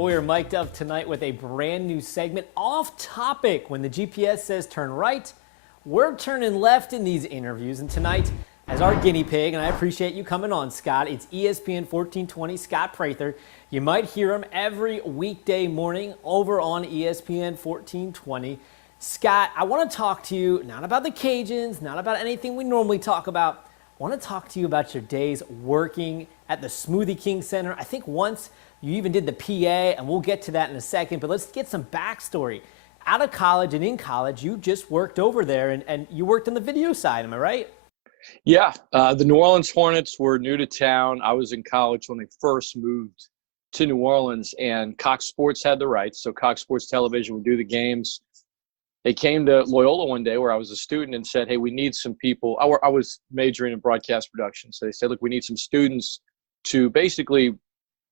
We are mic'd up tonight with a brand new segment off topic. When the GPS says turn right, we're turning left in these interviews. And tonight, as our guinea pig, and I appreciate you coming on, Scott, it's ESPN 1420, Scott Prather. You might hear him every weekday morning over on ESPN 1420. Scott, I want to talk to you not about the Cajuns, not about anything we normally talk about. I want to talk to you about your days working at the Smoothie King Center. I think once you even did the PA, and we'll get to that in a second, but let's get some backstory. Out of college and in college, you just worked over there, and you worked on the video side, am I right? Yeah, the New Orleans Hornets were new to town. I was in college when they first moved to New Orleans, and Cox Sports had the rights, so Cox Sports Television would do the games. They came to Loyola one day where I was a student and said, hey, we need some people. I was majoring in broadcast production, so they said, look, we need some students to basically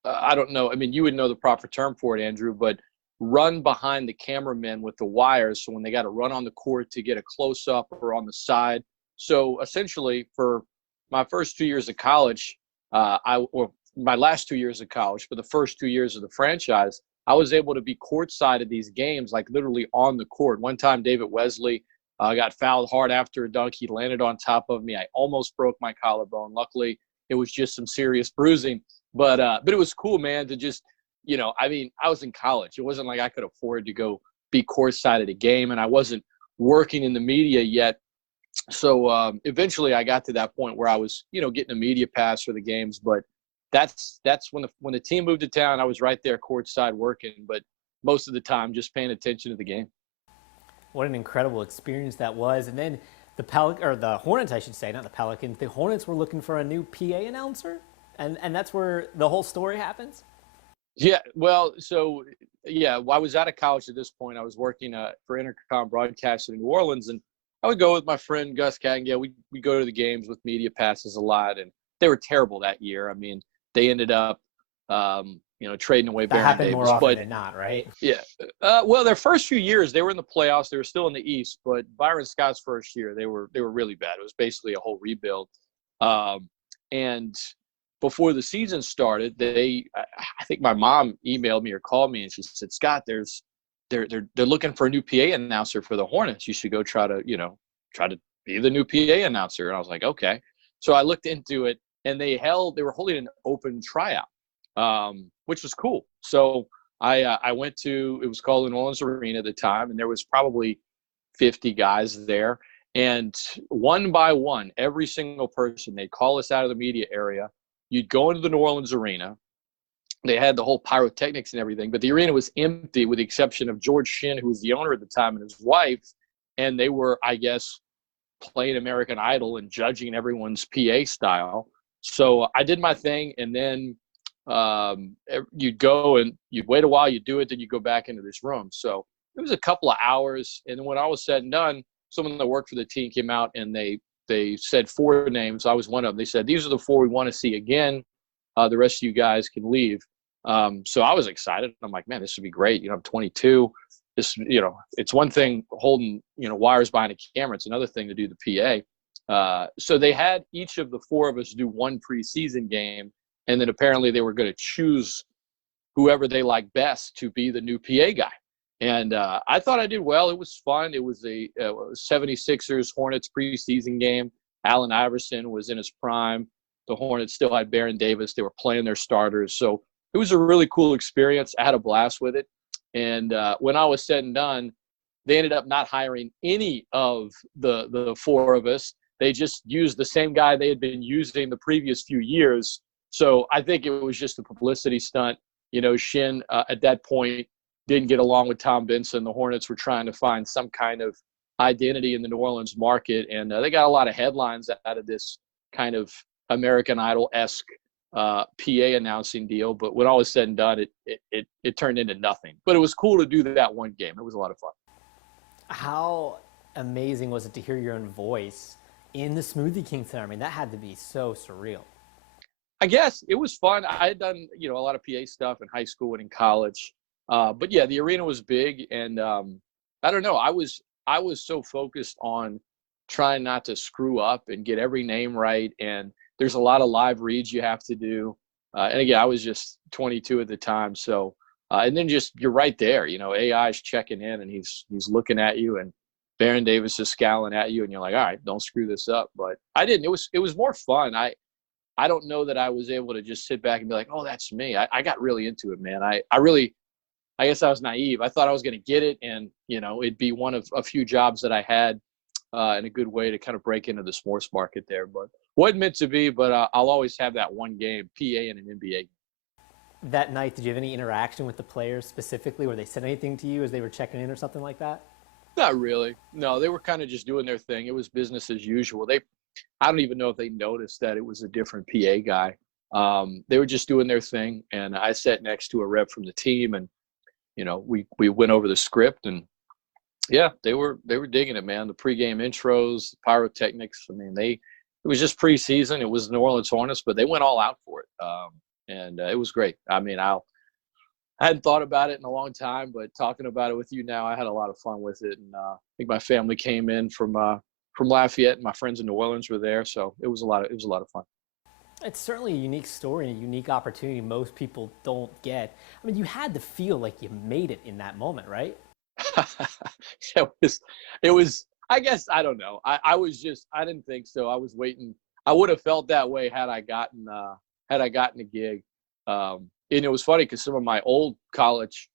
I don't know. I mean, you would know the proper term for it, Andrew, but run behind the cameramen with the wires. So when they got to run on the court to get a close up or on the side. So essentially, for my first 2 years of college, or my last 2 years of college, for the first 2 years of the franchise, I was able to be courtside at these games, like literally on the court. One time, David Wesley got fouled hard after a dunk. He landed on top of me. I almost broke my collarbone. Luckily, it was just some serious bruising. But it was cool, man, to just, I mean, I was in college. It wasn't like I could afford to go be courtside at a game, and I wasn't working in the media yet. So eventually I got to that point where I was, getting a media pass for the games. But that's when the team moved to town, I was right there courtside working, but most of the time just paying attention to the game. What an incredible experience that was. And then the Hornets, I should say, not the Pelicans. The Hornets were looking for a new PA announcer. And that's where the whole story happens? Yeah, well, I was out of college at this point. I was working for Intercom Broadcasting in New Orleans, and I would go with my friend Gus Catangill. We go to the games with media passes a lot, and they were terrible that year. I mean, they ended up, trading away Baron Davis. That happened more often than not, right? Yeah. Well, their first few years, they were in the playoffs. They were still in the East, but Byron Scott's first year, they were really bad. It was basically a whole rebuild, and before the season started, I think my mom emailed me or called me and she said, Scott, they're looking for a new PA announcer for the Hornets. You should go try to be the new PA announcer. And I was like, okay. So I looked into it, and they were holding an open tryout, which was cool. So I went to, it was called the New Orleans Arena at the time, and there was probably 50 guys there. And one by one, every single person, they'd call us out of the media area. You'd go into the New Orleans Arena. They had the whole pyrotechnics and everything, but the arena was empty with the exception of George Shinn, who was the owner at the time, and his wife. And they were, I guess, playing American Idol and judging everyone's PA style. So I did my thing, and then you'd go and you'd wait a while, you'd do it, then you go back into this room. So it was a couple of hours, and then when all was said and done, someone that worked for the team came out and they said 4 names. I was one of them. They said, these are the 4 we want to see again. The rest of you guys can leave. So I was excited. I'm like, man, this would be great. I'm 22. This, it's one thing holding, wires behind a camera. It's another thing to do the PA. So they had each of the 4 of us do one preseason game. And then apparently they were going to choose whoever they liked best to be the new PA guy. And I thought I did well. It was fun. It was a 76ers Hornets preseason game. Allen Iverson was in his prime. The Hornets still had Baron Davis. They were playing their starters. So it was a really cool experience. I had a blast with it. And when I was said and done, they ended up not hiring any of the 4 of us. They just used the same guy they had been using the previous few years. So I think it was just a publicity stunt. Shinn at that point didn't get along with Tom Benson. The Hornets were trying to find some kind of identity in the New Orleans market, and they got a lot of headlines out of this kind of American Idol-esque PA announcing deal. But when all was said and done, it turned into nothing. But it was cool to do that one game. It was a lot of fun. How amazing was it to hear your own voice in the Smoothie King Center? I mean, that had to be so surreal. I guess it was fun. I had done, a lot of PA stuff in high school and in college. But yeah, the arena was big, and I don't know. I was so focused on trying not to screw up and get every name right. And there's a lot of live reads you have to do. And again, I was just 22 at the time, so And then just you're right there. AI is checking in and he's looking at you, and Baron Davis is scowling at you, and you're like, all right, don't screw this up. But I didn't. It was more fun. I don't know that I was able to just sit back and be like, oh, that's me. I got really into it, man. I guess I was naive. I thought I was going to get it, and it'd be one of a few jobs that I had, and a good way to kind of break into the sports market there. But wasn't meant to be. But I'll always have that one game, PA in an NBA. That night, did you have any interaction with the players specifically, where they said anything to you as they were checking in or something like that? Not really. No, they were kind of just doing their thing. It was business as usual. I don't even know if they noticed that it was a different PA guy. They were just doing their thing, and I sat next to a rep from the team, and we went over the script, and yeah, they were digging it, man. The pregame intros, pyrotechnics. I mean, it was just preseason. It was New Orleans Hornets, but they went all out for it, and it was great. I mean, I hadn't thought about it in a long time, but talking about it with you now, I had a lot of fun with it, and I think my family came in from Lafayette, and my friends in New Orleans were there, so it was a lot of fun. It's certainly a unique story and a unique opportunity most people don't get. I mean, you had to feel like you made it in that moment, right? It was, I guess, I don't know. I didn't think so. I was waiting. I would have felt that way had I gotten a gig. And it was funny because some of my old college,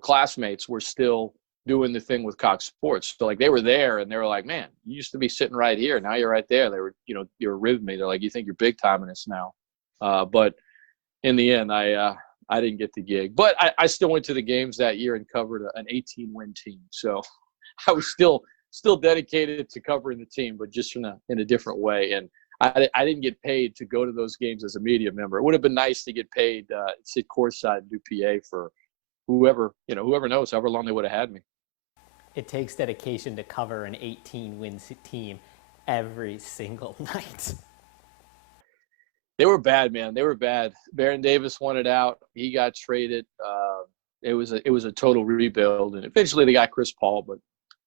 classmates were still doing the thing with Cox Sports. So like they were there and they were like, man, you used to be sitting right here. Now you're right there. They were, you were with me. They're like, you think you're big time in this now. But in the end, I didn't get the gig, but I still went to the games that year and covered an 18-win team. So I was still dedicated to covering the team, but just in a different way. And I didn't get paid to go to those games as a media member. It would have been nice to get paid, sit courtside and do PA for whoever knows, however long they would have had me. It takes dedication to cover an 18-win team every single night. They were bad, man. They were bad. Baron Davis wanted out. He got traded. It was a total rebuild, and eventually they got Chris Paul, but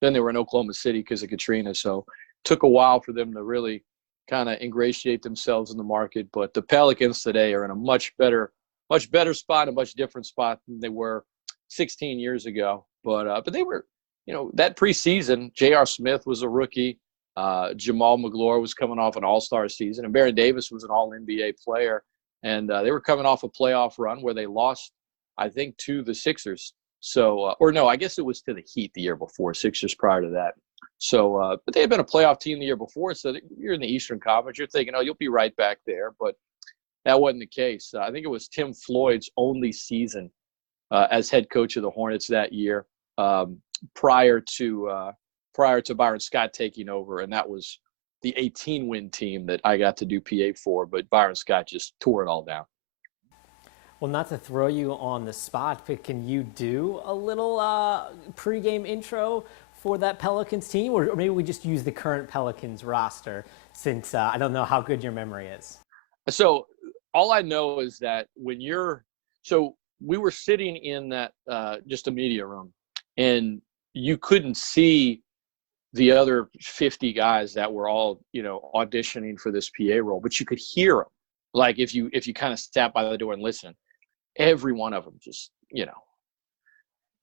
then they were in Oklahoma City because of Katrina. So it took a while for them to really kind of ingratiate themselves in the market. But the Pelicans today are in a much better spot, a much different spot than they were 16 years ago. But they were, that preseason, J.R. Smith was a rookie. Jamal McGlure was coming off an all-star season, and Baron Davis was an all-NBA player. And they were coming off a playoff run where they lost, I think, to the Sixers. So, or no, I guess it was to the Heat the year before, Sixers prior to that. So, but they had been a playoff team the year before. So you're in the Eastern Conference. You're thinking, oh, you'll be right back there. But that wasn't the case. I think it was Tim Floyd's only season as head coach of the Hornets that year, prior to Byron Scott taking over, and that was the 18-win team that I got to do PA for. But Byron Scott just tore it all down. Well, not to throw you on the spot, but can you do a little pregame intro for that Pelicans team? Or maybe we just use the current Pelicans roster, since I don't know how good your memory is. So all I know is that so we were sitting in that just a media room, and you couldn't see the other 50 guys that were all, auditioning for this PA role, but you could hear them. Like if you kind of sat by the door and listened, every one of them just,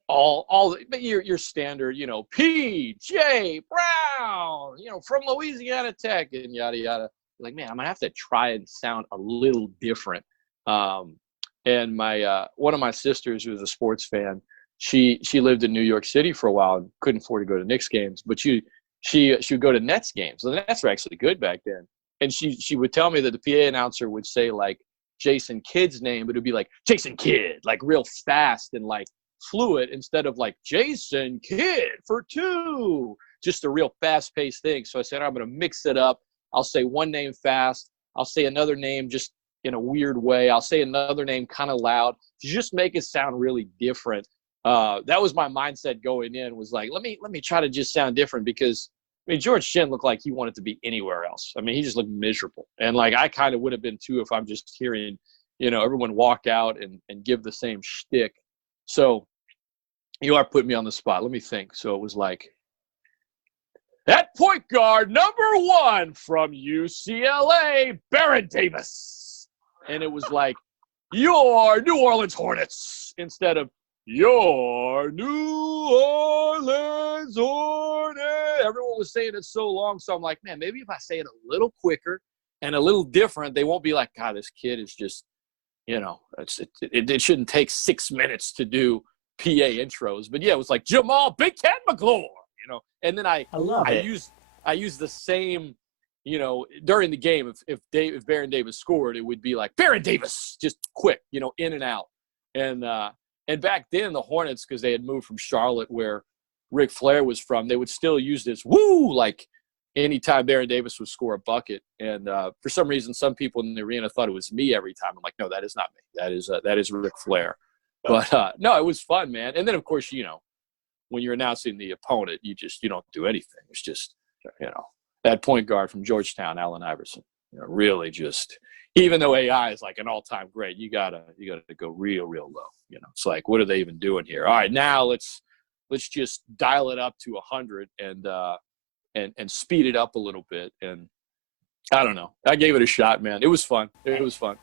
but your standard, P.J. Brown, from Louisiana Tech and yada, yada. Like, man, I'm going to have to try and sound a little different. And my one of my sisters, who was a sports fan, she lived in New York City for a while and couldn't afford to go to Knicks games, but she would go to Nets games. So the Nets were actually good back then. And she would tell me that the PA announcer would say like Jason Kidd's name, but it would be like Jason Kidd, like real fast and like fluid, instead of like Jason Kidd for two, just a real fast-paced thing. So I said, I'm going to mix it up. I'll say one name fast. I'll say another name just in a weird way. I'll say another name kind of loud to just make it sound really different. That was my mindset going in, was like, let me try to just sound different, because George Shinn looked like he wanted to be anywhere else. I mean, he just looked miserable. And like, I kind of would have been too if I'm just hearing, everyone walk out and give the same shtick. So you are putting me on the spot. Let me think. So it was like, at point guard, number 1 from UCLA, Baron Davis. And it was like, your New Orleans Hornets instead of your New Orleans Hornets. Everyone was saying it so long, so I'm like, man, maybe if I say it a little quicker and a little different, they won't be like, God, this kid is just, it shouldn't take 6 minutes to do PA intros. But yeah, it was like Jamal Big Cat McClure, and then I used the same, during the game, if Baron Davis scored, it would be like Baron Davis, just quick, in and out. And back then the Hornets, because they had moved from Charlotte where Ric Flair was from, they would still use this woo, like anytime Baron Davis would score a bucket. And for some reason, some people in the arena thought it was me every time. I'm like, no, that is not me. That is Ric Flair. But no, it was fun, man. And then of course, when you're announcing the opponent, you don't do anything. It's just, that point guard from Georgetown, Allen Iverson, really just, even though AI is like an all-time great, you gotta go real low. It's like, what are they even doing here? All right, now let's just dial it up to 100 and speed it up a little bit. And I don't know. I gave it a shot, man. It was fun. It was fun.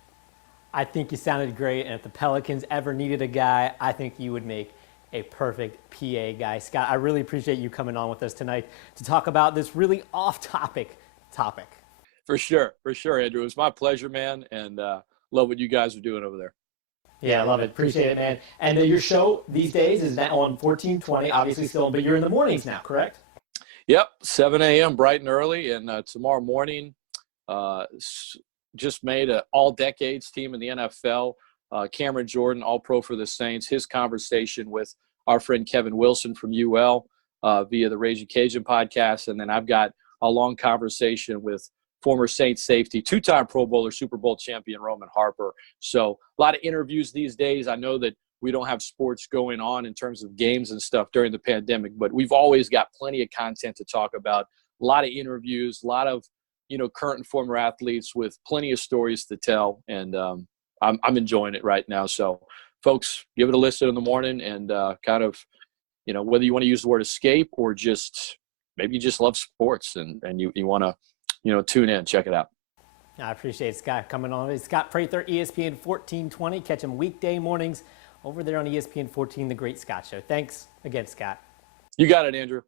I think you sounded great, and if the Pelicans ever needed a guy, I think you would make a perfect PA guy. Scott, I really appreciate you coming on with us tonight to talk about this really off-topic topic. For sure, Andrew. It was my pleasure, man, and love what you guys are doing over there. Yeah, I love it. Appreciate it, man. And your show these days is now on 1420, obviously still, but you're in the mornings now, correct? Yep, 7 a.m. bright and early, and tomorrow morning, just made an all-decades team in the NFL. Cameron Jordan, all-pro for the Saints, his conversation with our friend Kevin Wilson from UL via the Raging Cajun podcast. And then I've got a long conversation with former Saints safety, two-time Pro Bowler, Super Bowl champion Roman Harper. So a lot of interviews these days. I know that we don't have sports going on in terms of games and stuff during the pandemic, but we've always got plenty of content to talk about, a lot of interviews, a lot of current and former athletes with plenty of stories to tell. And I'm enjoying it right now. So folks, give it a listen in the morning and kind of, whether you want to use the word escape or just maybe you just love sports and you want to, tune in, check it out. I appreciate Scott coming on. It's Scott Prather, ESPN 1420. Catch him weekday mornings over there on ESPN 14, The Great Scott Show. Thanks again, Scott. You got it, Andrew.